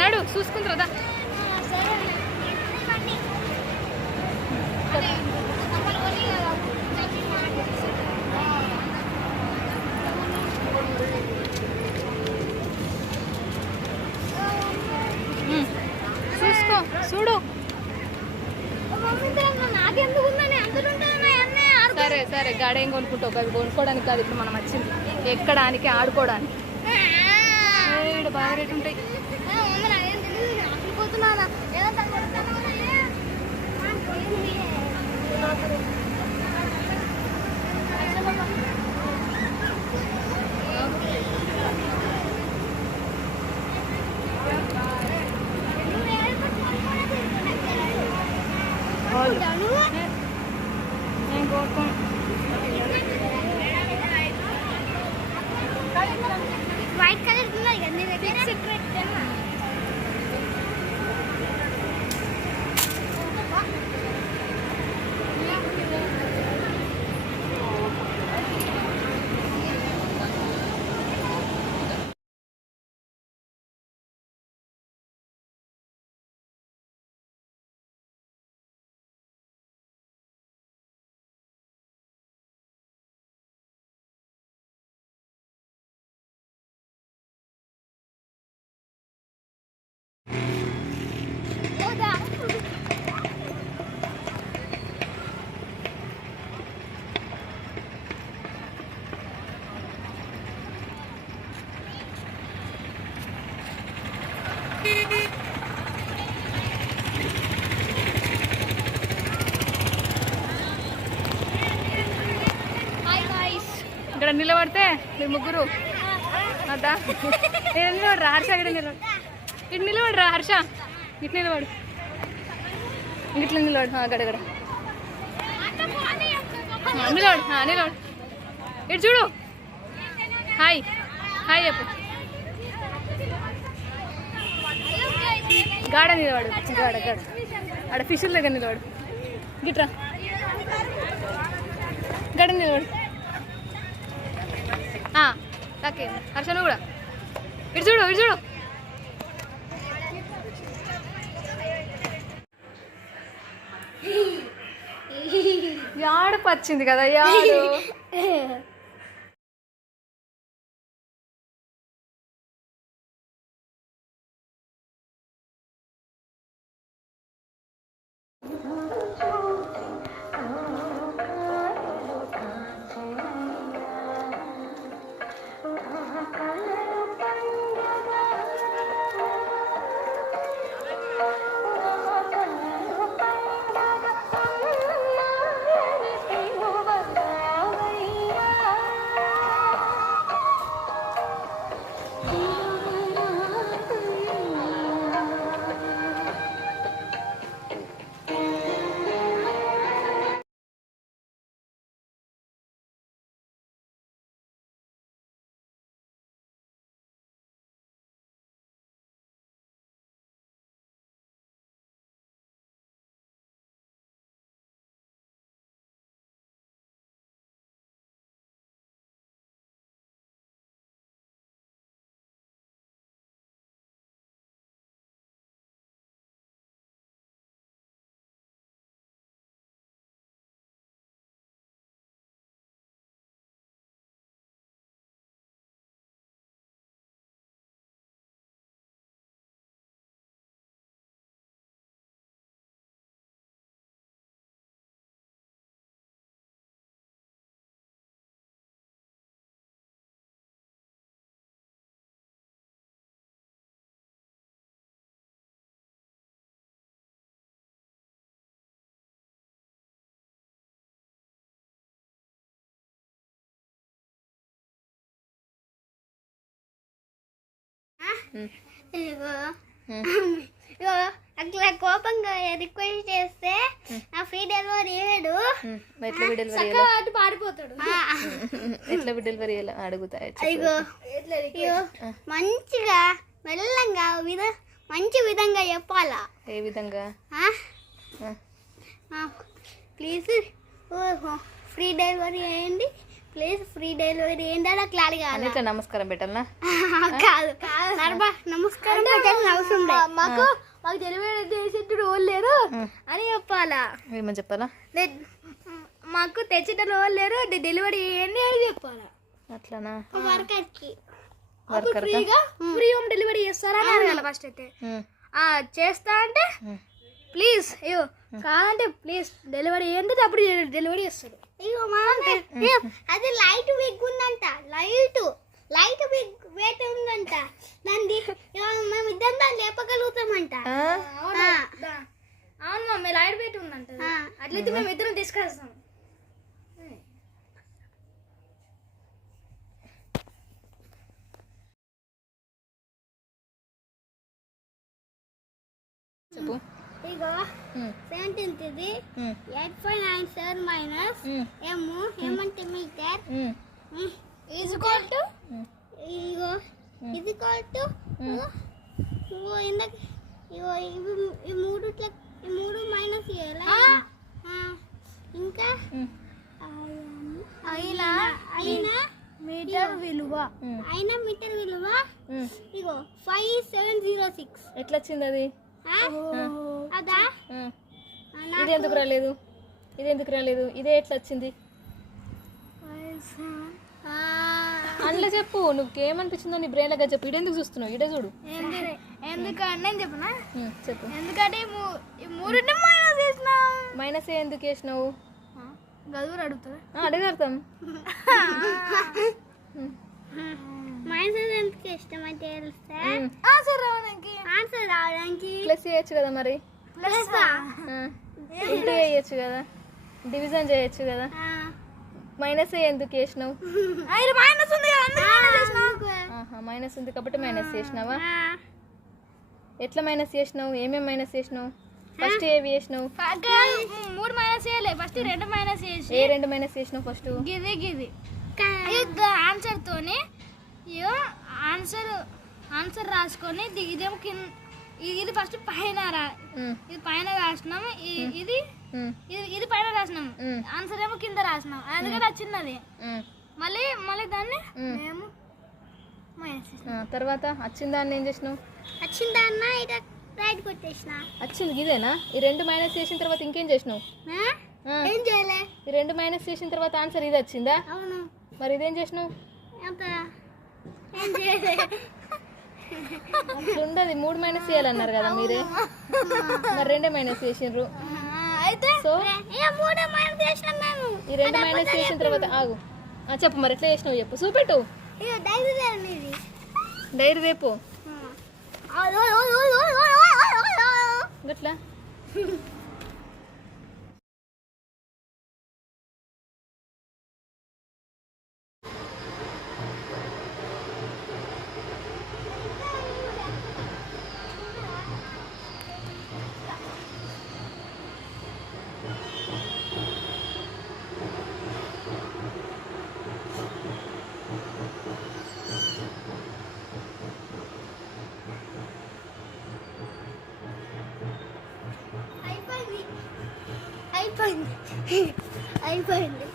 నడు చూసుకుంటారా చూసుకో చూడు. సరే సరే గాడేం కొనుక్కుంటావు, అవి కొనుక్కోవడానికి కాదు ఇప్పుడు మనం వచ్చింది, ఎక్కడానికి ఆడుకోవడానికి. బాగా రేటు ఉంటాయి. నేను కోరుకో వైట్ కలర్ ఉన్నాయి కదా నీ దగ్గర ఇక్కడ నిలబడితే మీరు ముగ్గురు అదా నిలబడరా హర్ష, ఇక్కడ నిలబడు, ఇటు నిలబడరా హర్ష, ఇటు నిలబడు, ఇట్లా నిలబడు, గడగడ నిలబడు, నిలబడు, ఇటు చూడు, హాయ్ హాయ్ చెప్పు, గాడ నిలబడు, గాడ గాడ ఆడ ఫిషుల దగ్గర నిలబడు, గిట్రా గడ నిలబడు. ఓకే హర్ష నువ్వు కూడా ఇటు చూడు, ఇటు చూడు. యాడపు వచ్చింది కదా యాడు. అట్లా కోపంగా రిక్వెస్ట్ చేస్తే నా ఫ్రీ డెలివరీ ఏడు ఎట్లా డెలివరీ పాడిపోతాడు. ఎట్లా డెలివరీ అడుగుతాయి మంచిగా మెల్లంగా మంచి విధంగా చెప్పాలా. ఏ విధంగా? ప్లీజ్ ఫ్రీ డెలివరీ చేయండి, ప్లీజ్ ఫ్రీ డెలివరీ ఏంటో క్లారి అని ఇట్లా నమస్కారం పెట్టాలనా? కాదు నర్బా నమస్కారం పెట్టాల్సిన అవసరం లేదు. మాకు డెలివరీ చేసేటప్పుడు వాళ్ళు లేరు అని చెప్పాలా? ఏమని చెప్పాలా? మాకు తెచ్చేటప్పుడు వాళ్ళు లేరు, డెలివరీ చేయండి అని చెప్పాలా? అట్లానా? వర్కర్కి వర్కర్ ఫ్రీ హోమ్ డెలివరీ చేస్తారా అని అడగాలి ఫస్ట్ అయితే. చేస్తా అంటే ప్లీజ్ అయ్యో కాదంటే ప్లీజ్ డెలివరీ ఏంటి అప్పుడు డెలివరీ చేస్తారు. అయ్యో అది లైట్ బిగ్ ఉందంట, లైట్ బిగ్ వెయిట్ ఉందంట, దాన్ని మేము ఇద్దరం దాన్ని లేపగలుగుతామంట. అవును మమ్మీ లైట్ వెయిట్ ఉందంట, అట్లయితే మేము ఇద్దరం తీసుకొస్తాం. చెప్పు. ఇగో 17th ఇది 8.97 మైనస్ ఏమంటే మీటర్ ఈజ్ ఈక్వల్ టు ఇగో ఇది ఈక్వల్ టు ఇగో ఇందాక ఇగో ఈ మూడు మైనస్ చేయాలి. ఇంకా అయినా మీటర్ విలువ ఇగో 5706. ఎట్లా వచ్చింది అది? అదా ఇది ఎందుకు రాలేదు? ఇదే ఎట్లా వచ్చింది? అందులో చెప్పు, నువ్వేమనిపించిందో నీ బ్రెయిన్ లాగా చెప్పు. ఇడెందుకు చూస్తున్నావు? ఇడే చూడు. ఎందుకంటే చెప్పనా? చెప్పు. ఎందుకంటే ఈ మూడింటిని మైనస్ చేసినాం. మైనస్ ఎందుకు వేసినావు? గదువురు అడుగుతారా? అడగడతాం. మైనస్ ఎందుకు ఇష్టం అంటే తెలిస్తే ఆన్సర్ రావడానికి ప్లస్ చేయొచ్చు కదా మరి. ఇంటూ చేయొచ్చు కదా, డివిజన్ చేయొచ్చు కదా. మైనస్ ఎందుకు వేసినావు? మైనస్ ఉంది మైనస్ ఉంది కాబట్టి మైనస్ చేసినావా? ఎట్లా మైనస్ చేసినావు? ఏమేమి మైనస్ చేసినావు? ఫస్ట్ ఏవి చేసినావు? 3 మైనస్ చేయలే, ఫస్ట్ 2 మైనస్ చేసి. ఏ 2 మైనస్ చేసినావు? ఫస్ట్ గిది ఆన్సర్ తోని ఆన్సర్ రాసుకొని ఇదేమో కింద, ఇది ఫస్ట్ పైన ఇది పైన రాసినాము, ఇది పైన రాసినాము, ఆన్సర్ ఏమో కింద రాసినాం. అందుకని వచ్చింది. మళ్ళీ దాన్ని మేము తర్వాత వచ్చిన దాన్ని ఏం చేసినావు? వచ్చిందన్న రైట్ కొట్టేసిన. వచ్చింది ఇదేనా? ఈ 2 మైనస్ చేసిన తర్వాత ఇంకేం చేసినావు? ఏం చేయలే. ఈ 2 మైనస్ చేసిన తర్వాత ఆన్సర్ ఇది వచ్చిందా? అవును. మరి ఇదేం చేసినావు? ఏం చేయలే. ఉండదు, 3 మైనస్ చేయాలన్నారు కదా మీరే, మరి 2 మైనస్ చేసిండ్రు. అయితే సో ఈ 3 మైనస్ చేసినాం మేము. ఈ 2 మైనస్ చేసిన తర్వాత ఆగు, చెప్పు మరి ఎట్లా చేసినావు చెప్పు, చూపెట్టు. డైరీ రేపు గట్లా. అయిపోయింది.